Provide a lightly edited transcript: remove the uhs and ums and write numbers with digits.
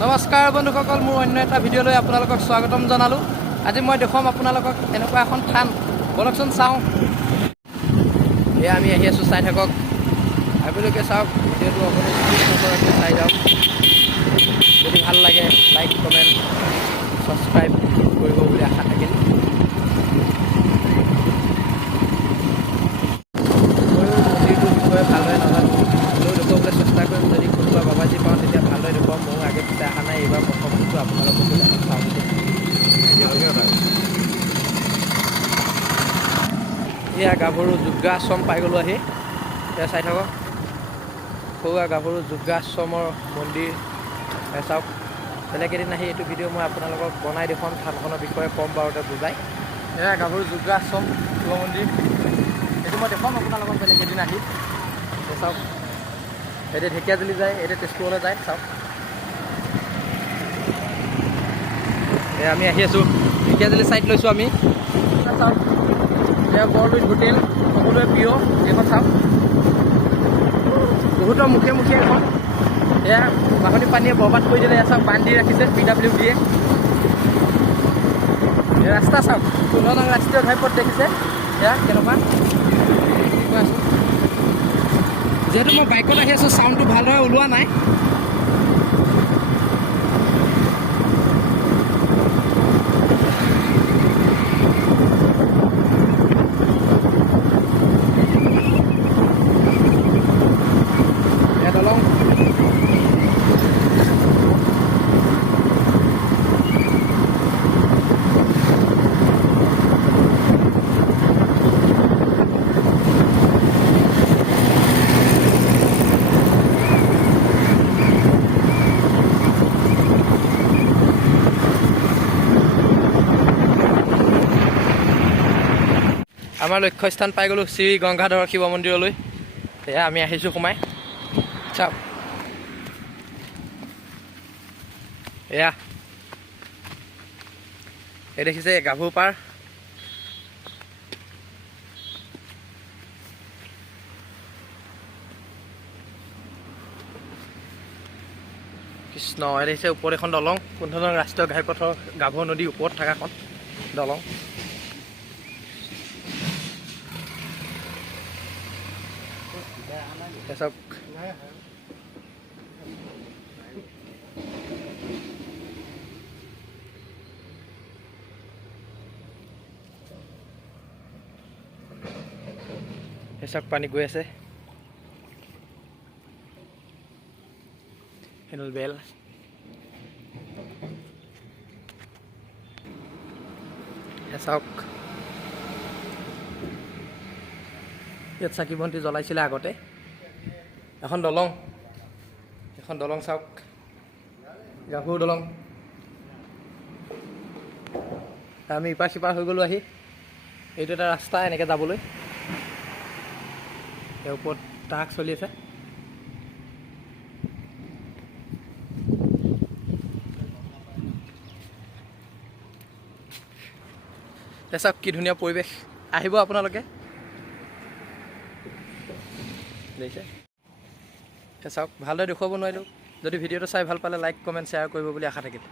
নমস্কাৰ বন্ধুসকল, মোৰ অন্য এটা ভিডিঅ'লৈ আপোনালোকক স্বাগতম জনালোঁ। আজি মই দেখুৱাম আপোনালোকক এনেকুৱা এখন থান। বলকচোন চাওঁ। এয়া আমি আহি আছোঁ, চাই থাকক। আপোনালোকে চাওক, ভিডিঅ'টো আপুনি নকৰাকৈ চাই যাওক। যদি ভাল লাগে লাইক কমেণ্ট ছাবস্ক্ৰাইব কৰিব বুলি আশা থাকিল। ময়ো মন্দিৰটোৰ বিষয়ে ভালদৰে নাজানো, হ'লেও দেখুৱাবলৈ চেষ্টা কৰিম। যদি কোনোবা বাবাজী পাওঁ তেতিয়া ভালদৰে দেখুৱাম। ময়ো আগে পিছে অহা নাই, এইবাৰ প্ৰথম আহিছোঁ। আপোনালোককো চাওঁ বুলি এয়া গাভৰু যোগ্যাশ্ৰম পাই গ'লোঁ আহি। এয়া চাই থাকক, সৰুৱা গাভৰু যোগ্যাশ্ৰমৰ মন্দিৰ। চাওক, বেলেগ এদিন আহি এইটো ভিডিঅ' মই আপোনালোকক বনাই দেখুৱাম, থানখনৰ বিষয়ে কম বাৰতে বুজাই। এয়া গাভৰু যোগ্যাশ্ৰম শিৱ মন্দিৰ, এইটো মই দেখুৱাম আপোনালোকক বেলেগ এদিন আহি। চাওক, এইটো ঢেকীয়াজুলি যায়, এইটো তেজপুৰলৈ যায়। চাওক, এয়া আমি আহি আছোঁ, ঢেকীয়াজুলি ছাইড লৈছোঁ আমি। চাওক, এয়া বৰলুইত হোটেল, সকলোৱে প্ৰিয় এইখন। চাওক, বহুতৰ মুখে মুখে এখন। এয়া বাঢ়নী পানীয়ে বৰবাদ কৰি দিলে। এয়া চাওক, বান্ধি ৰাখিছে PWD য়ে। ৰাস্তা চাওক, 15 নং ৰাষ্ট্ৰীয় ঘাইপথ দেখিছে এয়া কেনেকুৱা। কৈ আছোঁ, যিহেতু মই বাইকত আহি আছোঁ, চাউণ্ডটো ভালদৰে ওলোৱা নাই। এয়া দলং। আমাৰ লক্ষ্যস্থান পাই গ'লোঁ, শ্ৰী গংগাধৰ শিৱ মন্দিৰলৈ। এয়া আমি আহিছোঁ সোমাই। চাওক, এয়া এই দেখিছে গাভৰু পাৰ। কৃষ্ণ, এই দেখিছে ওপৰত এখন দলং, 15 নং ৰাষ্ট্ৰীয় ঘাইপথৰ গাভৰু নদীৰ ওপৰত থকাখন দলং। চাওক, চাওক পানী গৈ আছে। হেনুল বেল। চাওক, ইয়াত চাকি বন্তি জ্বলাইছিলে আগতে। এখন দলং, এখন দলং চাওক, গাভৰু দলং। আমি ইপাৰ সিপাৰ হৈ গ'লোঁ আহি। এইটো এটা ৰাস্তা এনেকৈ যাবলৈ। ইয়াৰ ওপৰত ট্ৰাক চলি আছে। চাওক, কি ধুনীয়া পৰিৱেশ। আহিব আপোনালোকে। দেখিছে, চাওক, ভালদৰে দেখুৱাব নোৱাৰিলোঁ। যদি ভিডিঅ'টো চাই ভাল পালে লাইক কমেণ্ট শ্বেয়াৰ কৰিব বুলি আশা থাকিল।